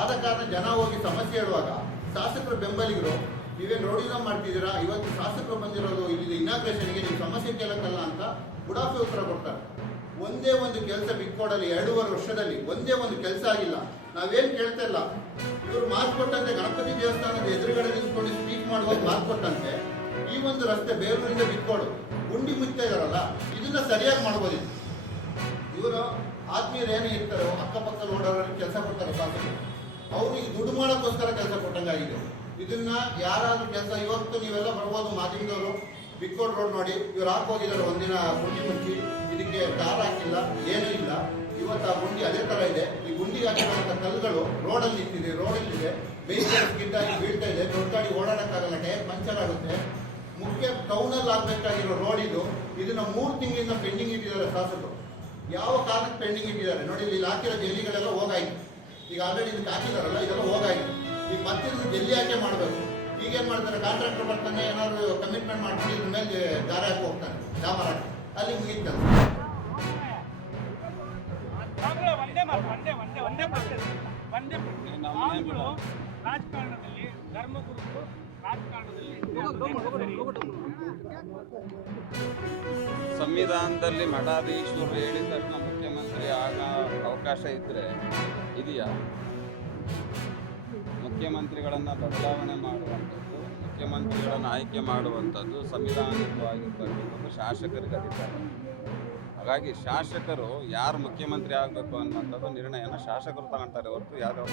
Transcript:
ಆದ ಕಾರಣ ಜನ ಹೋಗಿ ಸಮಸ್ಯೆ ಹೇಳುವಾಗ ಶಾಸಕರ ಬೆಂಬಲಿಗರು ನೀವೇನು ರೋಡಿಸಮ್ ಮಾಡ್ತಿದ್ದೀರಾ, ಇವತ್ತು ಶಾಸಕರು ಬಂದಿರೋದು ಇಲ್ಲಿ ಇನಾಗ್ರೇಷನ್ಗೆ ನೀವು ಸಮಸ್ಯೆ ಕೇಳಕ್ಕಲ್ಲ ಅಂತ ಬುಡಾಫಿ ಉತ್ತರ ಕೊಡ್ತಾರೆ. ಒಂದೇ ಒಂದು ಕೆಲಸ ಬಿಕ್ಕೋಡಲ್ಲಿ 2.5 ವರ್ಷದಲ್ಲಿ ಒಂದೇ ಒಂದು ಕೆಲಸ ಆಗಿಲ್ಲ. ನಾವೇನು ಕೇಳ್ತಾ ಇಲ್ಲ. ಇವರು ಮಾತು ಕೊಟ್ಟಂತೆ ಗಣಪತಿ ದೇವಸ್ಥಾನದ ಎದುರುಗಡೆ ನಿಂತ್ಕೊಂಡು ಸ್ಪೀಕ್ ಮಾಡುವಾಗ ಮಾತು ಕೊಟ್ಟಂತೆ ಈ ಒಂದು ರಸ್ತೆ ಬೇಲೂರಿಂದ ಬಿಕ್ಕೋಡು ಗುಂಡಿ ಮುಚ್ತಾ ಇದಾರಲ್ಲ, ಇದನ್ನ ಸರಿಯಾಗಿ ಮಾಡ್ಬೋದಿತ್ತು. ಇವರು ಆತ್ಮೀಯರು ಏನು ಇರ್ತಾರೋ ಅಕ್ಕಪಕ್ಕ ನೋಡೋರಿಗೆ ಕೆಲಸ ಕೊಡ್ತಾರೆ ಶಾಸಕರು, ಅವ್ರಿಗೆ ದುಡ್ಡು ಮಾಡೋಕ್ಕೋಸ್ಕರ ಕೆಲಸ ಕೊಟ್ಟಂಗಾಗಿದೆ. ಇದನ್ನ ಯಾರಾದ್ರೂ ಕೆಲಸ ಇವತ್ತು ನೀವೆಲ್ಲ ಬರ್ಬೋದು ಮಾಧ್ಯಮದವರು, ಬಿಕ್ಕೋಡ್ ರೋಡ್ ನೋಡಿ ಇವ್ರು ಹಾಕೋಗಿದ್ದಾರೆ ಒಂದಿನ ಗುಂಡಿ ಮುಚ್ಚಿ, ಇದಕ್ಕೆ ಟಾರ್ ಹಾಕಿಲ್ಲ, ಏನೂ ಇಲ್ಲ. ಇವತ್ತು ಆ ಗುಂಡಿ ಅದೇ ತರ ಇದೆ. ಈ ಗುಂಡಿ ಹಾಕಿರುವಂಥ ಕಲ್ಲುಗಳು ರೋಡಲ್ಲಿ ನಿಂತಿದೆ, ರೋಡಲ್ಲಿದೆ, ವೆಹಿಕಲ್ ಸ್ಕಿಡ್ ಆಗಿ ಬೀಳ್ತಾ ಇದೆ, ದೊಡ್ಡ ಗಾಡಿ ಓಡಾಡಕ್ಕಾಗಲ್ಲ, ಟೈರ್ ಪಂಚರ್ ಆಗುತ್ತೆ. ಮುಖ್ಯ ಟೌನಲ್ಲಿ ಆಗ್ಬೇಕಾಗಿರೋ ರೋಡ್ ಇದು. ಇದನ್ನ 3 ತಿಂಗಳಿಂದ ಪೆಂಡಿಂಗ್ ಇಟ್ಟಿದ್ದಾರೆ ಶಾಸಕರು. ಯಾವ ಕಾರಣಕ್ಕೆ ಪೆಂಡಿಂಗ್ ಇಟ್ಟಿದ್ದಾರೆ ನೋಡಿ, ಇಲ್ಲಿ ಹಾಕಿರೋ ಜಲ್ಲಿಗಳೆಲ್ಲ ಹೋಗಾಯ್ತು. ಈಗ ಆಲ್ರೆಡಿ ಇದಕ್ಕೆ ಹಾಕಿದಾರಲ್ಲ, ಇದೆಲ್ಲ ಹೋಗಾಯ್ತು. ಈಗ ಮತ್ತೆ ಜಲ್ಲಿ ಹಾಕಿ ಮಾಡಬೇಕು. ಈಗೇನು ಮಾಡ್ತಾರೆ, ಕಾಂಟ್ರಾಕ್ಟರ್ ಬರ್ತಾನೆ, ಏನಾದ್ರು ಕಮಿಟ್ಮೆಂಟ್ ಮಾಡ್ಕೊಂಡು ಇದ್ರ ಮೇಲೆ ದಾರಿ ಹಾಕಿ ಹೋಗ್ತಾನೆ, ಡಾಮರ್ ಹಾಕಿ, ಅಲ್ಲಿ ಮುಗಿತ. ರಾಜಕಾರಣದಲ್ಲಿ ಧರ್ಮಗುರುಗಳು ರಾಜಕಾರಣದಲ್ಲಿ ಸಂವಿಧಾನದಲ್ಲಿ ಮಠಾಧೀಶರು ಹೇಳಿದ ತಕ್ಷಣ ಮುಖ್ಯಮಂತ್ರಿ ಆಗ ಅವಕಾಶ ಇದ್ದರೆ ಇದೆಯಾ? ಮುಖ್ಯಮಂತ್ರಿಗಳನ್ನು ಬದಲಾವಣೆ ಮಾಡುವಂಥದ್ದು, ಮುಖ್ಯಮಂತ್ರಿಗಳನ್ನು ಆಯ್ಕೆ ಮಾಡುವಂಥದ್ದು ಸಂವಿಧಾನಿಕವಾಗಿರ್ತಕ್ಕಂಥದ್ದು ಶಾಸಕರಿಗೆ ಅಧಿಕಾರ. ಹಾಗಾಗಿ ಶಾಸಕರು ಯಾರು ಮುಖ್ಯಮಂತ್ರಿ ಆಗಬೇಕು ಅನ್ನುವಂಥದ್ದು ನಿರ್ಣಯನ ಶಾಸಕರು ತಗೊಳ್ತಾರೆ ಹೊರತು ಯಾವುದೋ